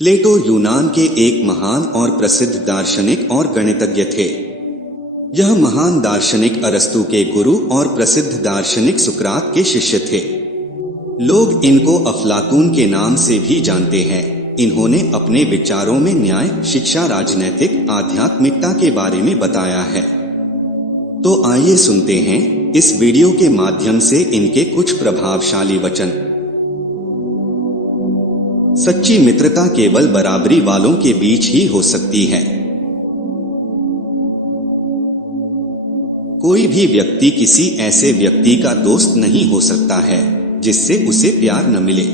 प्लेटो यूनान के एक महान और प्रसिद्ध दार्शनिक और गणितज्ञ थे। यह महान दार्शनिक अरस्तु के गुरु और प्रसिद्ध दार्शनिक सुकरात के शिष्य थे। लोग इनको अफलातून के नाम से भी जानते हैं। इन्होंने अपने विचारों में न्याय, शिक्षा, राजनैतिक, आध्यात्मिकता के बारे में बताया है। तो आइए सुनते हैं इस वीडियो के माध्यम से इनके कुछ प्रभावशाली वचन। सच्ची मित्रता केवल बराबरी वालों के बीच ही हो सकती है। कोई भी व्यक्ति किसी ऐसे व्यक्ति का दोस्त नहीं हो सकता है जिससे उसे प्यार न मिले।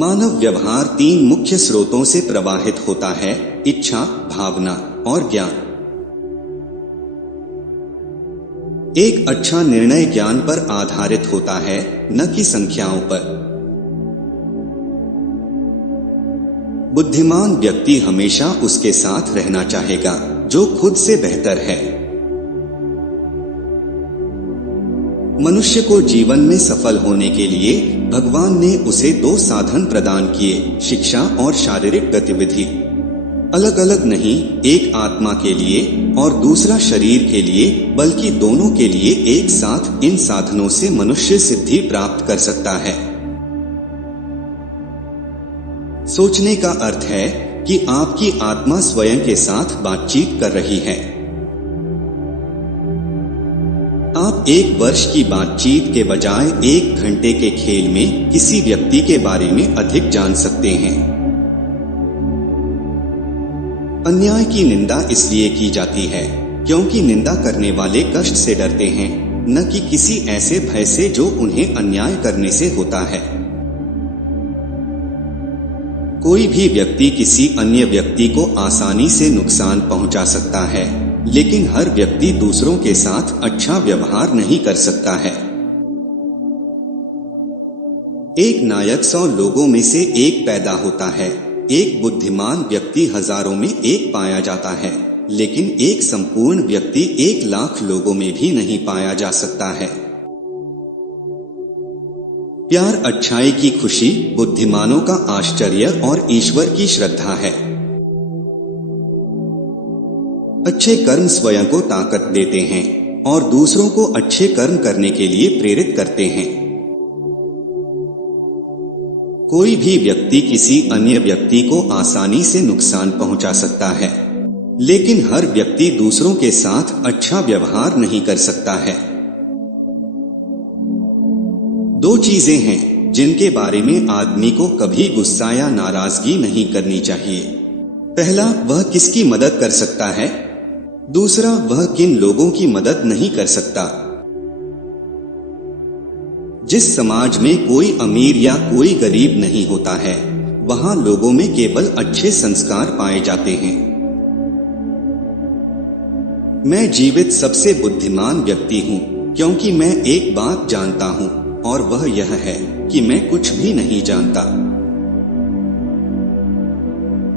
मानव व्यवहार 3 मुख्य स्रोतों से प्रवाहित होता है: इच्छा, भावना और ज्ञान। एक अच्छा निर्णय ज्ञान पर आधारित होता है, न कि संख्याओं पर। बुद्धिमान व्यक्ति हमेशा उसके साथ रहना चाहेगा जो खुद से बेहतर है। मनुष्य को जीवन में सफल होने के लिए भगवान ने उसे 2 साधन प्रदान किए: शिक्षा और शारीरिक गतिविधि। अलग अलग नहीं, एक आत्मा के लिए और दूसरा शरीर के लिए, बल्कि दोनों के लिए एक साथ। इन साधनों से मनुष्य सिद्धि प्राप्त कर सकता है। सोचने का अर्थ है कि आपकी आत्मा स्वयं के साथ बातचीत कर रही है। आप 1 वर्ष की बातचीत के बजाय 1 घंटे के खेल में किसी व्यक्ति के बारे में अधिक जान सकते हैं। अन्याय की निंदा इसलिए की जाती है क्योंकि निंदा करने वाले कष्ट से डरते हैं, न कि किसी ऐसे भय से जो उन्हें अन्याय करने से होता है। कोई भी व्यक्ति किसी अन्य व्यक्ति को आसानी से नुकसान पहुंचा सकता है, लेकिन हर व्यक्ति दूसरों के साथ अच्छा व्यवहार नहीं कर सकता है। एक नायक 100 लोगों में से एक पैदा होता है। एक बुद्धिमान व्यक्ति हजारों में एक पाया जाता है, लेकिन एक संपूर्ण व्यक्ति 1 लाख लोगों में भी नहीं पाया जा सकता है। प्यार अच्छाई की खुशी, बुद्धिमानों का आश्चर्य और ईश्वर की श्रद्धा है। अच्छे कर्म स्वयं को ताकत देते हैं और दूसरों को अच्छे कर्म करने के लिए प्रेरित करते हैं। कोई भी व्यक्ति किसी अन्य व्यक्ति को आसानी से नुकसान पहुंचा सकता है, लेकिन हर व्यक्ति दूसरों के साथ अच्छा व्यवहार नहीं कर सकता है। 2 चीजें हैं जिनके बारे में आदमी को कभी गुस्सा या नाराजगी नहीं करनी चाहिए। पहला, वह किसकी मदद कर सकता है। दूसरा, वह किन लोगों की मदद नहीं कर सकता। जिस समाज में कोई अमीर या कोई गरीब नहीं होता है, वहां लोगों में केवल अच्छे संस्कार पाए जाते हैं। मैं जीवित सबसे बुद्धिमान व्यक्ति हूं क्योंकि मैं एक बात जानता हूं, और वह यह है कि मैं कुछ भी नहीं जानता।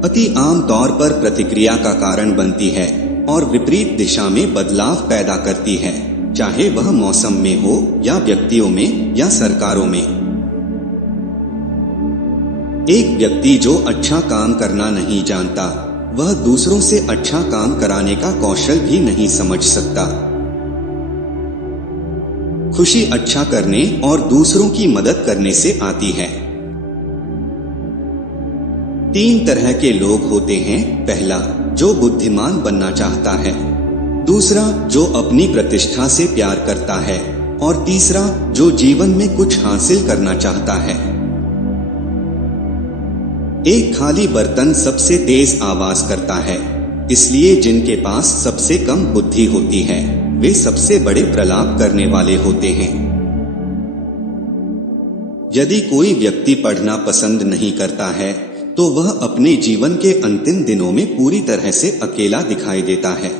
अति आम तौर पर प्रतिक्रिया का कारण बनती है और विपरीत दिशा में बदलाव पैदा करती है, चाहे वह मौसम में हो या व्यक्तियों में या सरकारों में। एक व्यक्ति जो अच्छा काम करना नहीं जानता, वह दूसरों से अच्छा काम कराने का कौशल भी नहीं समझ सकता। खुशी अच्छा करने और दूसरों की मदद करने से आती है। 3 तरह के लोग होते हैं। पहला, जो बुद्धिमान बनना चाहता है। दूसरा, जो अपनी प्रतिष्ठा से प्यार करता है। और तीसरा, जो जीवन में कुछ हासिल करना चाहता है। एक खाली बर्तन सबसे तेज आवाज करता है, इसलिए जिनके पास सबसे कम बुद्धि होती है वे सबसे बड़े प्रलाप करने वाले होते हैं। यदि कोई व्यक्ति पढ़ना पसंद नहीं करता है, तो वह अपने जीवन के अंतिम दिनों में पूरी तरह से अकेला दिखाई देता है।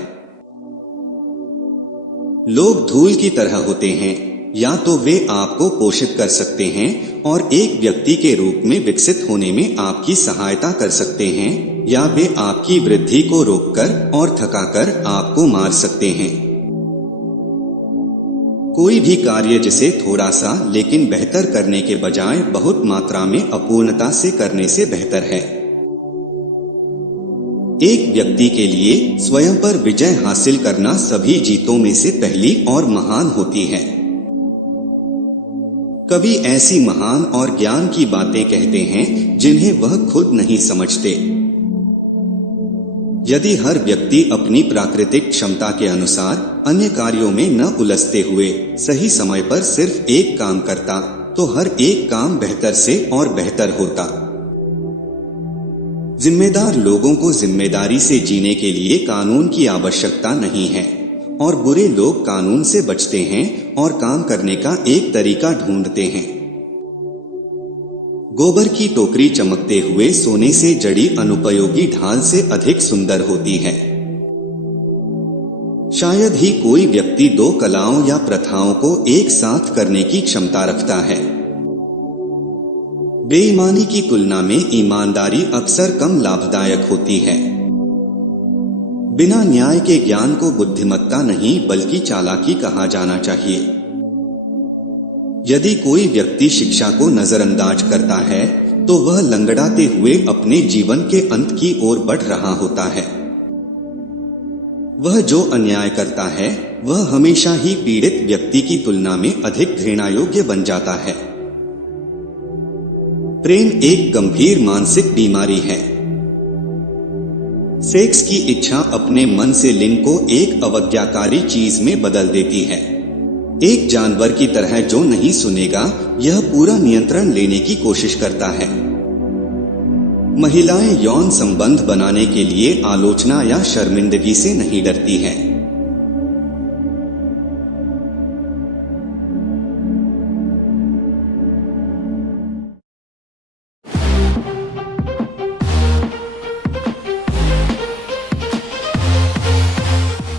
लोग धूल की तरह होते हैं, या तो वे आपको पोषित कर सकते हैं और एक व्यक्ति के रूप में विकसित होने में आपकी सहायता कर सकते हैं, या वे आपकी वृद्धि को रोककर और थकाकर आपको मार सकते हैं। कोई भी कार्य जिसे थोड़ा सा लेकिन बेहतर करने के बजाय बहुत मात्रा में अपूर्णता से करने से बेहतर है। एक व्यक्ति के लिए स्वयं पर विजय हासिल करना सभी जीतों में से पहली और महान होती है। कवि ऐसी महान और ज्ञान की बातें कहते हैं जिन्हें वह खुद नहीं समझते। यदि हर व्यक्ति अपनी प्राकृतिक क्षमता के अनुसार अन्य कार्यों में न उलझते हुए सही समय पर सिर्फ एक काम करता तो हर एक काम बेहतर से और बेहतर होता। जिम्मेदार लोगों को जिम्मेदारी से जीने के लिए कानून की आवश्यकता नहीं है और बुरे लोग कानून से बचते हैं और काम करने का एक तरीका ढूंढते हैं। गोबर की टोकरी चमकते हुए सोने से जड़ी अनुपयोगी ढाल से अधिक सुंदर होती है। शायद ही कोई व्यक्ति दो कलाओं या प्रथाओं को एक साथ करने की क्षमता रखता है। बेईमानी की तुलना में ईमानदारी अक्सर कम लाभदायक होती है। बिना न्याय के ज्ञान को बुद्धिमत्ता नहीं बल्कि चालाकी कहा जाना चाहिए। यदि कोई व्यक्ति शिक्षा को नजरअंदाज करता है तो वह लंगड़ाते हुए अपने जीवन के अंत की ओर बढ़ रहा होता है। वह जो अन्याय करता है वह हमेशा ही पीड़ित व्यक्ति की तुलना में अधिक घृणा योग्य बन जाता है। प्रेम एक गंभीर मानसिक बीमारी है। सेक्स की इच्छा अपने मन से लिंग को एक अवज्ञाकारी चीज में बदल देती है। एक जानवर की तरह जो नहीं सुनेगा यह पूरा नियंत्रण लेने की कोशिश करता है। महिलाएं यौन संबंध बनाने के लिए आलोचना या शर्मिंदगी से नहीं डरती हैं।